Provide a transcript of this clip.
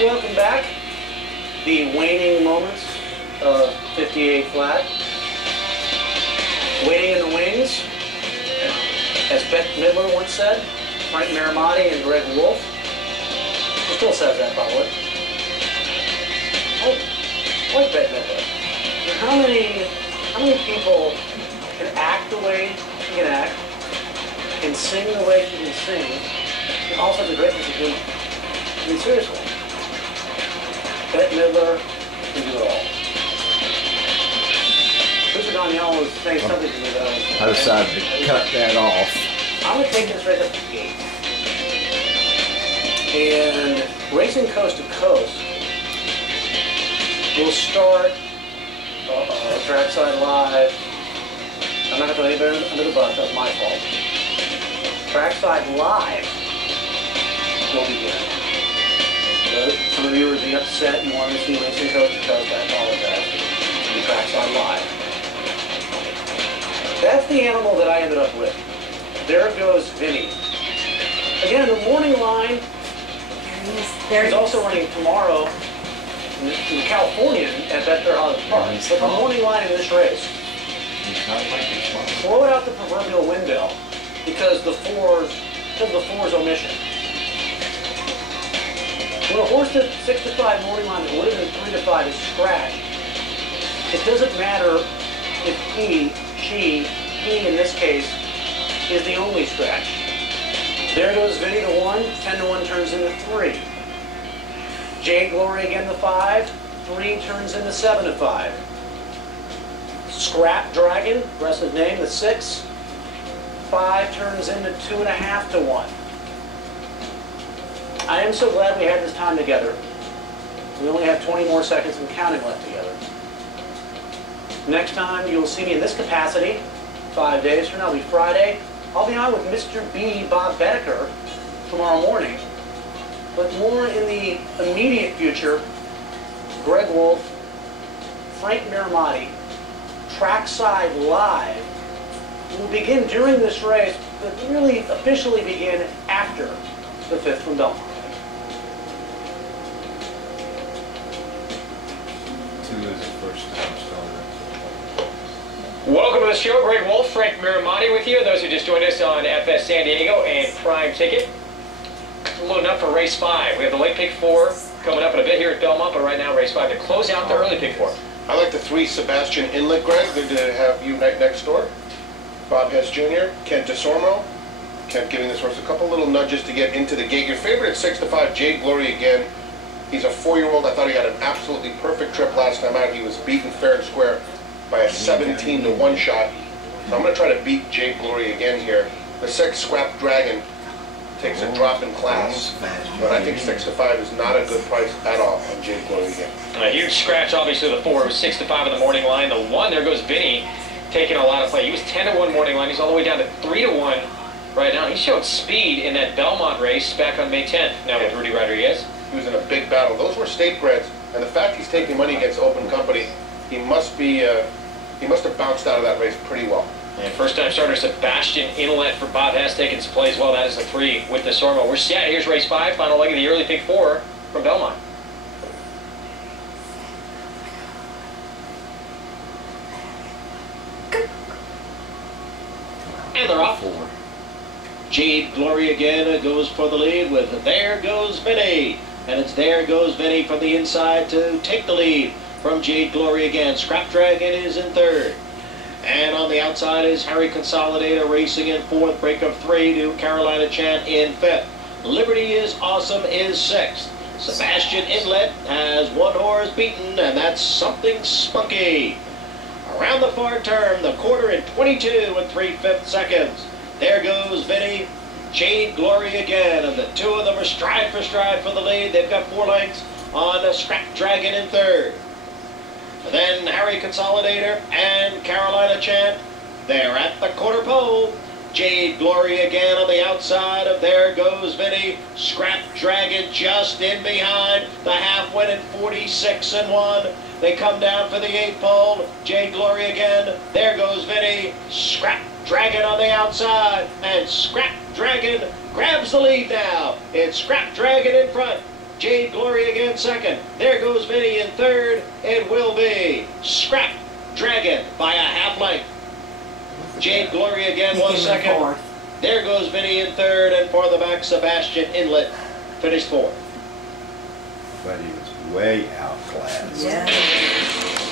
Welcome back. The waning moments of 58 flat. Waiting in the wings, as Bette Midler once said, Frank Maramati and Greg Wolf. He still says that probably. I like Bette Midler. How many people can act the way she can act, can sing the way she can sing, and also have the greatness of humor? I mean, seriously. Bette Midler can do it all. Mr. Danielle was saying something to me that I decided to cut that off. I'm going to take this race up to 8. And racing coast to coast will start trackside live. I'm not going to throw anybody under the bus, that's my fault. Trackside live will begin. So some of you are being upset and want to see racing coast to coast. I apologize. It'll be trackside live. That's the animal that I ended up with. There goes Vinny. Again, the morning line is also running tomorrow in California at Belmont Park. But the morning line in this race, throw it out the proverbial window because of the fours omission. When a horse at 6 to 5 morning line is living at 3 to 5 is scratched, it doesn't matter if he in this case, is the only scratch. There goes Vinny to 1, 10 to 1 turns into 3. Jade Glory again to 5, 3 turns into 7 to 5. Scrap Dragon, rest of his name, the 6, 5 turns into 2.5 to 1. I am so glad we had this time together. We only have 20 more seconds and counting left together. Next time you'll see me in this capacity, 5 days from now, it'll be Friday. I'll be on with Mr. B, Bob Bedecker, tomorrow morning. But more in the immediate future, Greg Wolf, Frank Maramati, trackside live, will begin during this race, but really officially begin after the 5th from Belmont. Welcome to the show. Greg Wolf, Frank Maramati with you. Those who just joined us on FS San Diego and Prime Ticket. Loading up for race 5. We have the late pick 4 coming up in a bit here at Belmont, but right now race 5 to close out the early pick 4. I like the 3 Sebastian Inlet, Greg. Good to have you right next door. Bob Hess Jr., Kent DeSormo. Kent giving this horse a couple little nudges to get into the gate. Your favorite at 6 to 5, Jade Glory again. He's a 4-year-old. I thought he had an absolutely perfect trip last time out. He was beaten fair and square by a 17 to 1 shot. So I'm going to try to beat Jade Glory again here. The 6 Scrap Dragon takes a drop in class, but I think 6 to 5 is not a good price at all on Jade Glory again. A huge scratch, obviously, the 4 was 6 to 5 in the morning line. The 1, there goes Vinny, taking a lot of play. He was 10 to 1 morning line. He's all the way down to 3 to 1 right now. He showed speed in that Belmont race back on May 10th. Now with Rudy Rodriguez. He was in a big battle. Those were state breds, and the fact he's taking money against open company, he must have bounced out of that race pretty well. And first-time starter Sebastian Inlet for Bob Hess taking some play as well. That is the 3 with the Sormo. We're set. Here's race 5, final leg of the early pick 4 from Belmont. And they're off. Jade Glory again goes for the lead with There Goes Vinny. And it's There Goes Vinny from the inside to take the lead from Jade Glory again. Scrap Dragon is in 3rd. And on the outside is Harry Consolidator racing in 4th. Break of 3 to Carolina Chant in 5th. Liberty is Awesome is 6th. Sebastian Inlet has 1 horse beaten, and that's Something Spunky. Around the far turn, the quarter in 22 and 3/5 seconds. There goes Vinny, Jade Glory again, and the 2 of them are stride for the lead. They've got 4 lengths on Scrap Dragon in 3rd. Then Harry Consolidator and Carolina Chant. They're at the quarter pole. Jade Glory again on the outside of There Goes Vinny. Scrap Dragon just in behind. The half went in 46 and 1. They come down for the 8th pole. Jade Glory again. There goes Vinny. Scrap Dragon on the outside. And Scrap Dragon grabs the lead now. It's Scrap Dragon in front. Jade Glory again second. There goes Vinny in third. It will be Scrap Dragon by a half length. Jade Glory again was second. There goes Vinny in third, and for the back, Sebastian Inlet finished fourth. But he was way outclassed. Yeah.